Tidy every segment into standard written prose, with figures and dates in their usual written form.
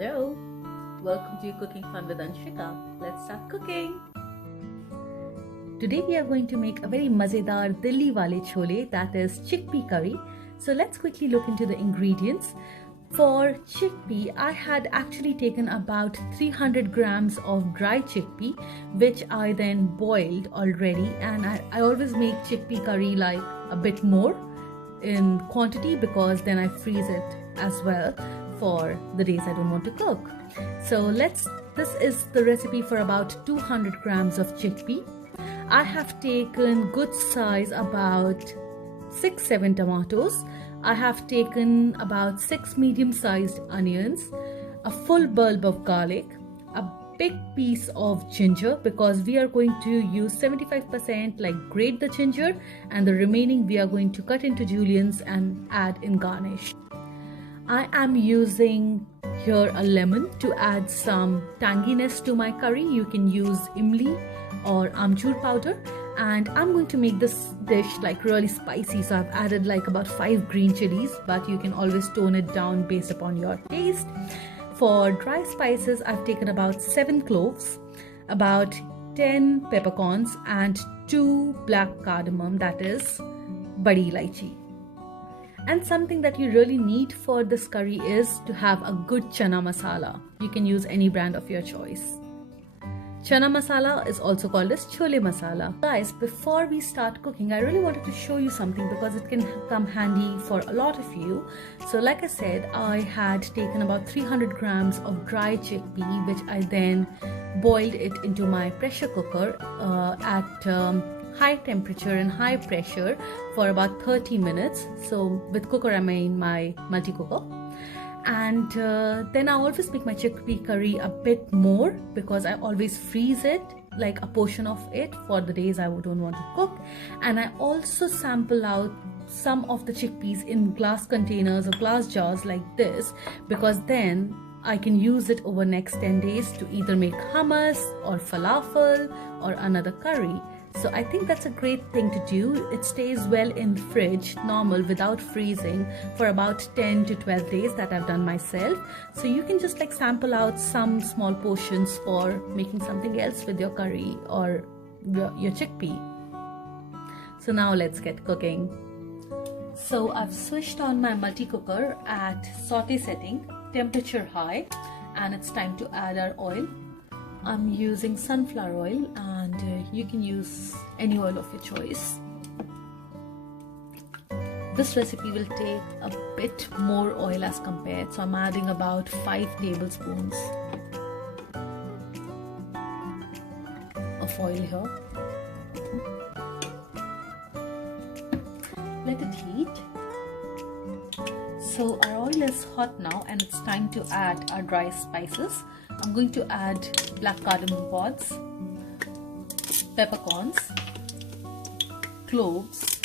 Hello, welcome to Cooking Fun with Anshika. Let's start cooking. Today we are going to make a very mazedar Dilli wale chole, that is chickpea curry. So let's quickly look into the ingredients. For chickpea, I had actually taken about 300 grams of dry chickpea, which I then boiled already, and I always make chickpea curry like a bit more in quantity because then I freeze it as well for the days I don't want to cook. So this is the recipe for about 200 grams of chickpea. I have taken good size about 6-7 tomatoes. I have taken about 6 medium-sized onions, a full bulb of garlic, a big piece of ginger because we are going to use 75% like grate the ginger, and the remaining we are going to cut into juliennes and add in garnish. I am using here a lemon to add some tanginess to my curry. You can use imli or amchur powder, and I'm going to make this dish like really spicy, so I've added like about 5 green chilies, but you can always tone it down based upon your taste. For dry spices, I've taken about 7 cloves, about 10 peppercorns, and 2 black cardamom, that is badi elaichi. And something that you really need for this curry is to have a good chana masala. You can use any brand of your choice. Chana masala is also called as chole masala. Guys, before we start cooking, I really wanted to show you something because it can come handy for a lot of you. So like I said, I had taken about 300 grams of dry chickpea, which I then boiled it into my pressure cooker at high temperature and high pressure for about 30 minutes. So with cooker I mean my multi-cooker. And then I always make my chickpea curry a bit more because I always freeze it, like a portion of it for the days I don't want to cook. And I also sample out some of the chickpeas in glass containers or glass jars like this, because then I can use it over next 10 days to either make hummus or falafel or another curry. So I think that's a great thing to do. It stays well in the fridge, normal, without freezing, for about 10 to 12 days that I've done myself. So you can just like sample out some small portions for making something else with your curry or your chickpea. So now let's get cooking. So I've switched on my multi-cooker at saute setting, temperature high, and it's time to add our oil. I'm using sunflower oil, and you can use any oil of your choice. This recipe will take a bit more oil as compared, so I'm adding about 5 tablespoons of oil here. Let it heat. So our oil is hot now, and it's time to add our dry spices. I'm going to add black cardamom pods, peppercorns, cloves.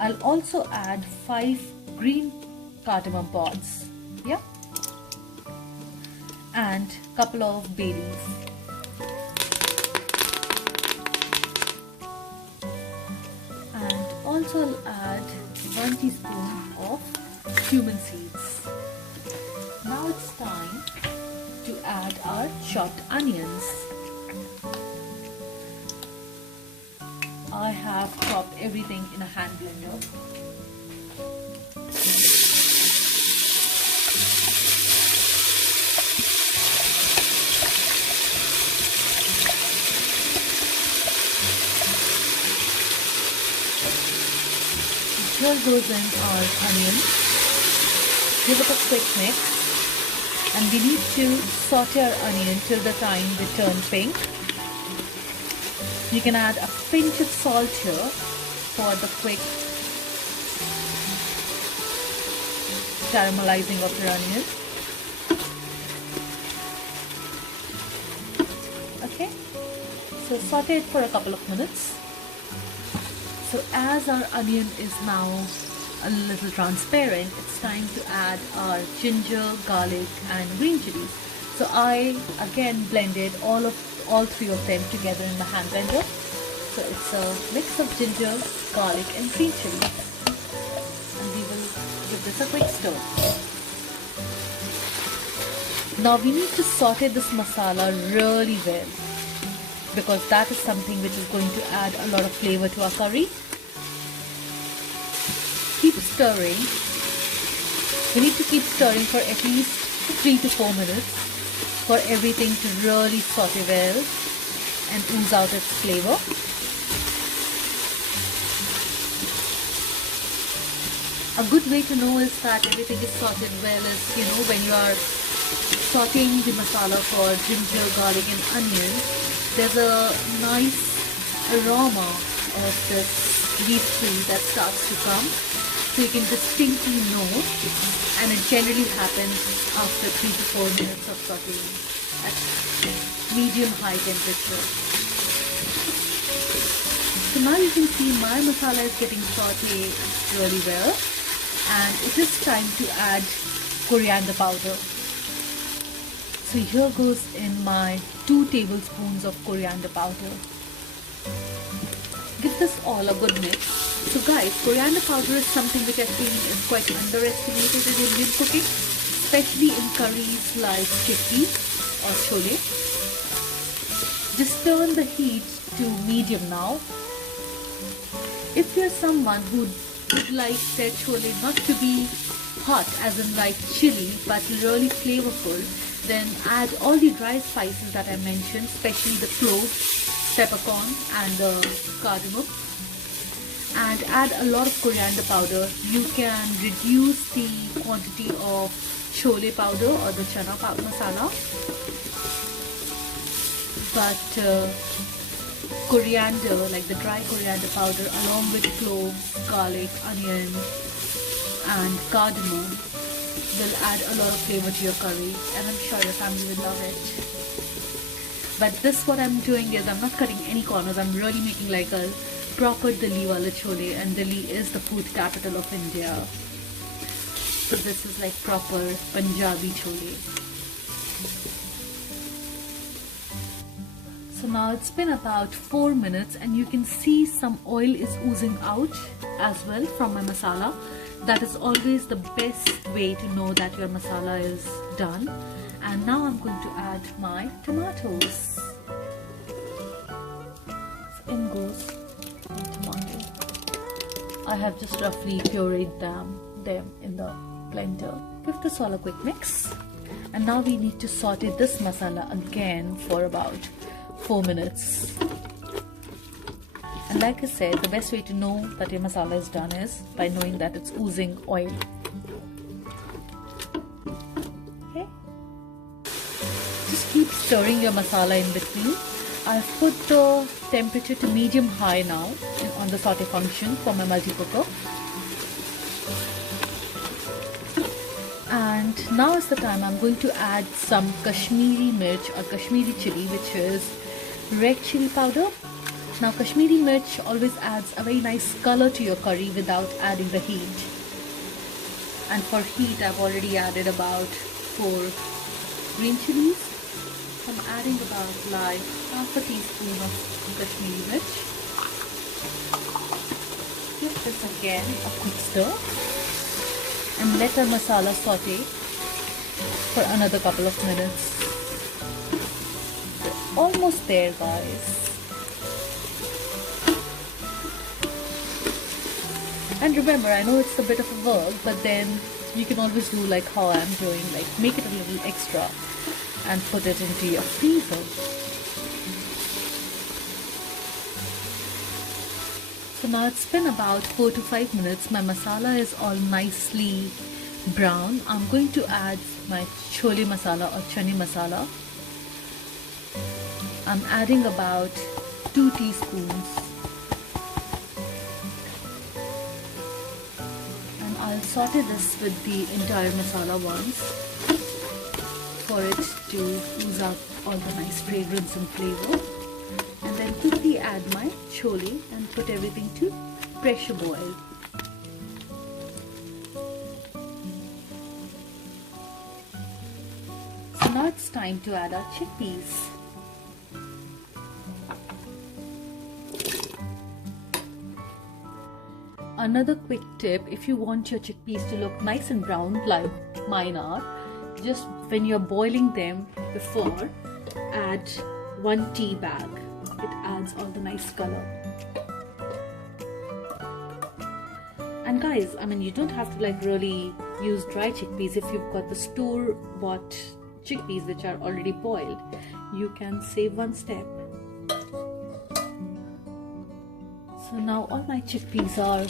I'll also add 5 green cardamom pods, yeah, and a couple of bay leaves. And also I'll add 1 teaspoon of cumin seeds. Now it's time to add our chopped onions. I have chopped everything in a hand blender. Here goes in our onions. Give it a quick mix. And we need to saute our onion till the time they turn pink. You can add a pinch of salt here for the quick caramelizing of your onion. Okay, so saute it for a couple of minutes. So as our onion is now a little transparent, it's time to add our ginger, garlic, and green chilies. So I again blended all 3 of them together in the hand blender. So it's a mix of ginger, garlic, and green chilies. And we will give this a quick stir. Now we need to saute this masala really well, because that is something which is going to add a lot of flavor to our curry. Keep stirring. We need to keep stirring for at least 3 to 4 minutes for everything to really saute well and ooze out its flavor. A good way to know is that everything is sauteed well is, when you are sauteing the masala for ginger, garlic and onion, there's a nice aroma of this leaf tree that starts to come. So you can distinctly know, and it generally happens after 3 to 4 minutes of sauteing at medium-high temperature. So now you can see my masala is getting sauteed really well. And it is time to add coriander powder. So here goes in my 2 tablespoons of coriander powder. Give this all a good mix. So guys, coriander powder is something which I feel is quite underestimated in Indian cooking, especially in curries like chickpea or chole. Just turn the heat to medium now. If you're someone who would like their chole not to be hot, as in like chili, but really flavorful, then add all the dry spices that I mentioned, especially the cloves, peppercorn and the cardamom, and add a lot of coriander powder. You can reduce the quantity of chole powder or the chana masala, but coriander, like the dry coriander powder, along with cloves, garlic, onion and cardamom, will add a lot of flavor to your curry, and I'm sure your family will love it. But this, what I'm doing is I'm not cutting any corners. I'm really making like a proper Delhi wala chole, and Delhi is the food capital of India. So this is like proper Punjabi chole. So now it's been about 4 minutes and you can see some oil is oozing out as well from my masala. That is always the best way to know that your masala is done. And now I'm going to add my tomatoes. So in goes my tomato. I have just roughly pureed them in the blender. Give this all a quick mix. And now we need to saute this masala again for about 4 minutes. And like I said, the best way to know that your masala is done is by knowing that it's oozing oil. Okay. Just keep stirring your masala in between. I've put the temperature to medium high now on the saute function for my multi-cooker. And now is the time I'm going to add some Kashmiri mirch or Kashmiri chili, which is red chili powder. Now Kashmiri mirch always adds a very nice color to your curry without adding the heat. And for heat, I've already added about 4 green chilies. I'm adding about like half a teaspoon of Kashmiri mirch. Give this again a quick stir and let our masala saute for another couple of minutes. We're almost there, guys. And remember, I know it's a bit of a work, but then you can always do like how I'm doing, like make it a little extra and put it into your freezer. So now it's been about 4 to 5 minutes. My masala is all nicely brown. I'm going to add my chole masala or chane masala. I'm adding about 2 teaspoons. And I'll saute this with the entire masala once for it to ooze out all the nice fragrance and flavor. And then quickly add my chole and put everything to pressure boil. So now it's time to add our chickpeas. Another quick tip, if you want your chickpeas to look nice and brown like mine are, just when you're boiling them before, add 1 tea bag. It adds all the nice color. And guys, I mean, you don't have to like really use dry chickpeas. If you've got the store-bought chickpeas which are already boiled, you can save one step. So now all my chickpeas are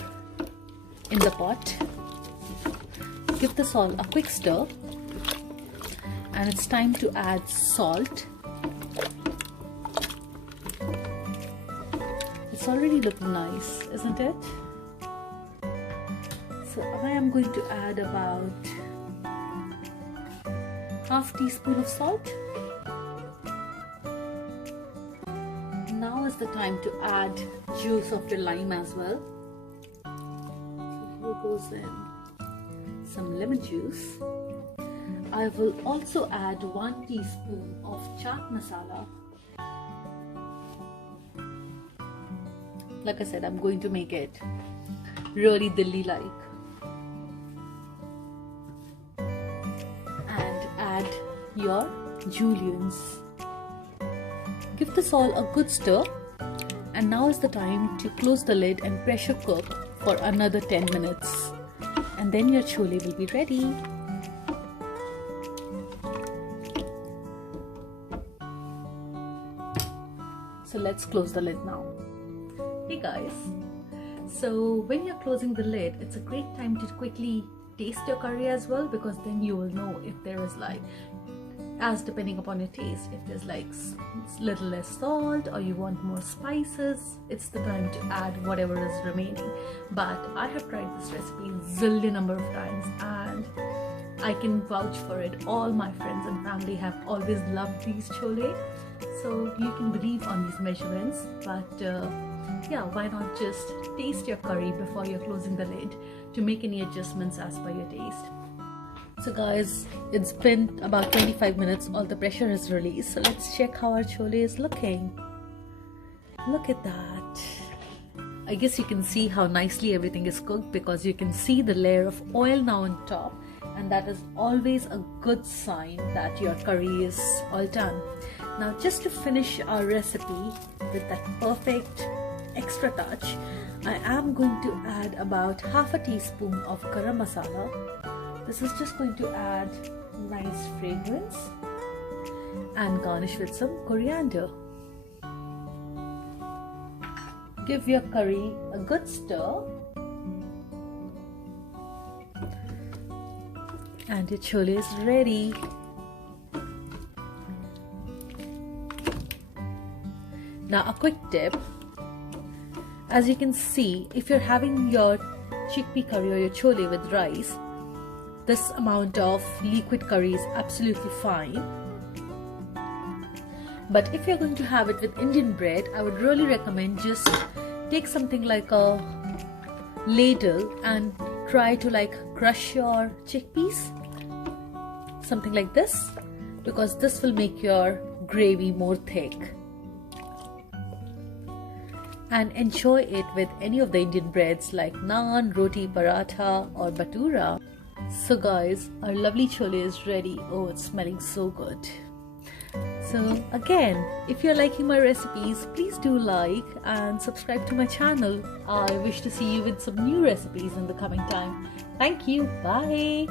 in the pot. Give this all a quick stir, and it's time to add salt. It's already looking nice, isn't it? So I am going to add about half teaspoon of salt. Now is the time to add juice of your lime as well. So here goes in some lemon juice. I will also add 1 teaspoon of chaat masala. Like I said, I'm going to make it really Delhi-like. And add your juliennes. Give this all a good stir, and now is the time to close the lid and pressure cook for another 10 minutes. And then your chole will be ready. So let's close the lid now. Hey guys, so when you're closing the lid, it's a great time to quickly taste your curry as well, because then you will know if there is like, as depending upon your taste, if there's like little less salt or you want more spices, it's the time to add whatever is remaining. But I have tried this recipe a zillion number of times and I can vouch for it. All my friends and family have always loved these chole, so you can believe on these measurements. But yeah, why not just taste your curry before you're closing the lid to make any adjustments as per your taste. So guys, it's been about 25 minutes, all the pressure is released. So let's check how our chole is looking. Look at that. I guess you can see how nicely everything is cooked, because you can see the layer of oil now on top, and that is always a good sign that your curry is all done. Now just to finish our recipe with that perfect extra touch, I am going to add about half a teaspoon of garam masala. This is just going to add nice fragrance, and garnish with some coriander. Give your curry a good stir, and your chole is ready. Now a quick tip. As you can see, if you're having your chickpea curry or your chole with rice, this amount of liquid curry is absolutely fine. But if you're going to have it with Indian bread, I would really recommend just take something like a ladle and try to like crush your chickpeas, something like this, because this will make your gravy more thick. And enjoy it with any of the Indian breads like naan, roti, paratha or bhatura. So guys, our lovely chole is ready. Oh, it's smelling so good. So again, if you're liking my recipes, please do like and subscribe to my channel. I wish to see you with some new recipes in the coming time. Thank you. Bye.